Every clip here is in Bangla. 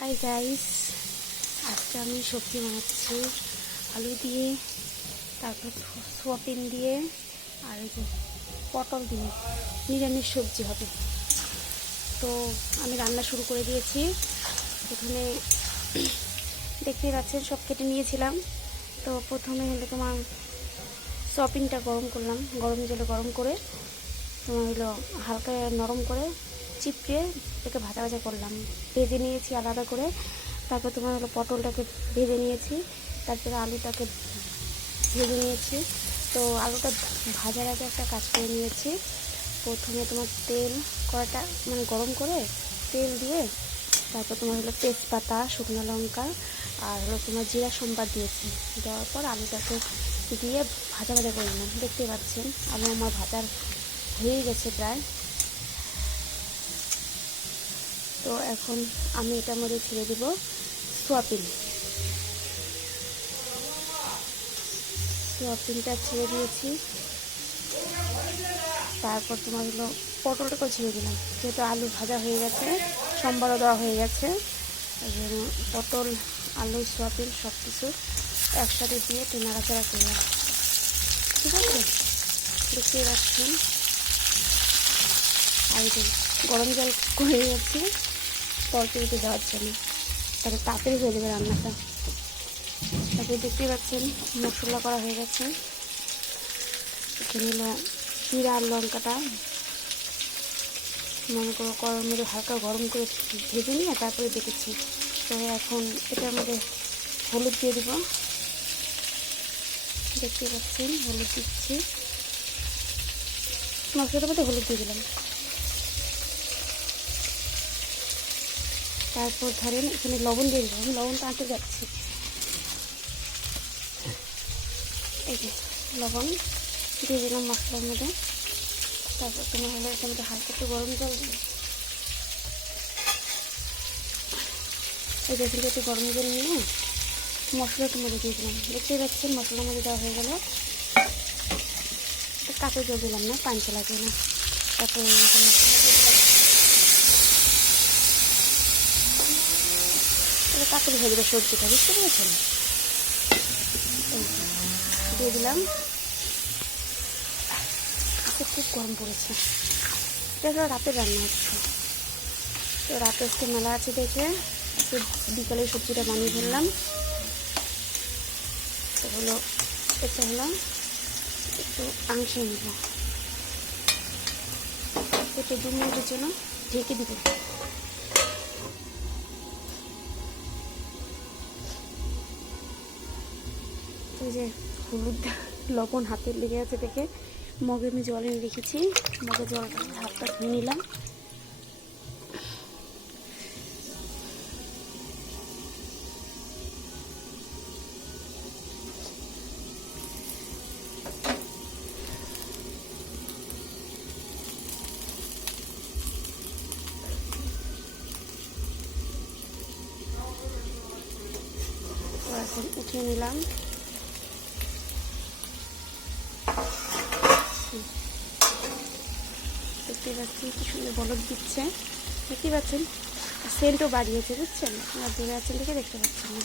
হাই গাইস, আজকে আমি সবজি বানাচ্ছি আলু দিয়ে, তারপর সোয়াবিন দিয়ে আর এই যে পটল দিয়ে নিরামিষ সবজি হবে। তো আমি রান্না শুরু করে দিয়েছি। প্রথমে দেখতেই পাচ্ছেন সব কেটে নিয়েছিলাম। তো প্রথমে হলো তোমার সোয়াবিনটা গরম করলাম, গরম জলে গরম করে তোমার হলো হালকা নরম করে চিপড়ে এটাকে ভাজা ভাজা করলাম, ভেজে নিয়েছি আলাদা করে। তারপর তোমার হলো পটলটাকে ভেজে নিয়েছি, তারপরে আলুটাকে ভেজে নিয়েছি। তো আলুটা ভাজার আগে একটা কাজ করে নিয়েছি। প্রথমে তোমার তেল কড়াটা মানে গরম করে তেল দিয়ে তারপর তোমার হলো তেজপাতা, শুকনো লঙ্কা আর হলো তোমার জিরা সম্বাদ দিয়েছি। দেওয়ার পর আলুটাকে দিয়ে ভাজা ভাজা করে নিলাম। দেখতে পাচ্ছেন আলু আমার ভাজার হয়ে গেছে প্রায়। তো এখন আমি এটার মধ্যে ছেড়ে দিব সোয়াবিনটা ছেড়ে দিয়েছি। তারপর তোমার হলো পটলটাকেও ছেড়ে দিলাম, যেহেতু আলু ভাজা হয়ে গেছে, সম্বারও দেওয়া হয়ে গেছে। পটল, আলু, সোয়াবিন সব কিছু একসাথে দিয়ে একটু নাড়াচাড়া করলাম। ঠিক আছে, দেখতেই পাচ্ছেন। আর গরম জল করে নিয়েছি তরকারিতে দেওয়ার জন্য, তাহলে তাড়াতাড়ি হয়ে যাবে রান্নাটা। তারপরে দেখতেই পাচ্ছেন মশলা করা হয়ে গেছে। এখানে হলো জিরা আর লঙ্কাটা মনে করো কড়ার মধ্যে হালকা গরম করে ভেজে নিয়ে তারপরে দেখেছি। তো এখন এটার মধ্যে হলুদ দিয়ে দিব। দেখতে পাচ্ছেন হলুদ দিচ্ছি, মশলাটার মধ্যে হলুদ দিয়ে দিলাম। তারপর ধরেন এখানে লবণ দিয়ে দিলাম, আমি লবণটা আনতে যাচ্ছি। এই যে লবণ দিয়ে দিলাম মশলার মধ্যে। তারপর তোমার হলো এটার মধ্যে হালকা একটু গরম জল দিই। এই যে এখান থেকে একটু গরম জল নিয়ে মশলাটার মধ্যে দিয়ে দিলাম। দেখতেই পাচ্ছেন মশলার মধ্যে দেওয়া হয়ে গেল। কাঁচা জল দিলাম না, পাঞ্চা লাগে না। তারপর কাঁচা ভেজে দেবো সবজিটা, বুঝতে পেরেছেন? দিয়ে দিলাম। খুব গরম পড়েছে, এটা হলো রাতের রান্না হচ্ছে। তো রাতে আজকে মেলা আছে দেখে একটু বিকালে সবজিটা বানিয়ে ফেললাম। তো হলো এটা হলো একটু আংশে নেব, একটু 2 মিনিটের জন্য ঢেকে দিব। এই যে হলুদ লবণ হাতে লেগে আছে দেখে মগে আমি জল এনে রেখেছি, মগে জলটা হাতটা ধুয়ে নিলাম। এখন উঠিয়ে নিলাম। দেখতে পাচ্ছি কি সুন্দর বলক দিচ্ছে, দেখতে পাচ্ছেন সেন্টও বাড়িয়েছে, বুঝছেন? আর দূরে আছেন দেখে দেখতে পাচ্ছেন না।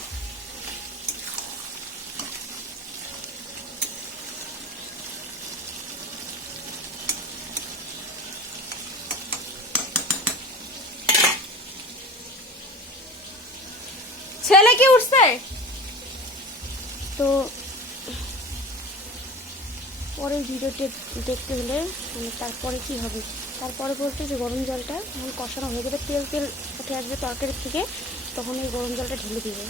ছেলে কি উঠছে? তো পরে ভিডিওটি দেখতে হলে মানে তারপরে কি হবে, তারপরে বলতে যে গরম জলটা যখন কষানো হয়ে যাবে, তেল তেল উঠে আসবে তরকারির থেকে, তখন এই গরম জলটা ঢেলে দিবে।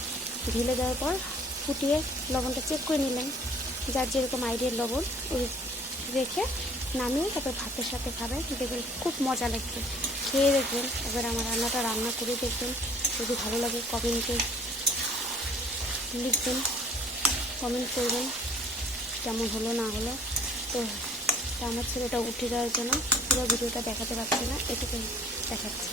ঢেলে দেওয়ার পর ফুটিয়ে লবণটা চেক করে নিলেন, যার যেরকম আইডিয়ার লবণ ওই রেখে নামিয়ে তারপর ভাতের সাথে খাবেন, দেখবেন খুব মজা লাগবে। খেয়ে দেখবেন, এবার আমার রান্নাটা রান্না করে দেখবেন। যদি ভালো লাগে কমেন্টে লিখবেন, কমেন্ট করবেন কেমন হলো না হলো। তো আমার ছেলেটা উঠে যাওয়ার জন্য পুরো ভিডিওটা দেখাতে পারছি না, এটুকুই দেখাচ্ছি।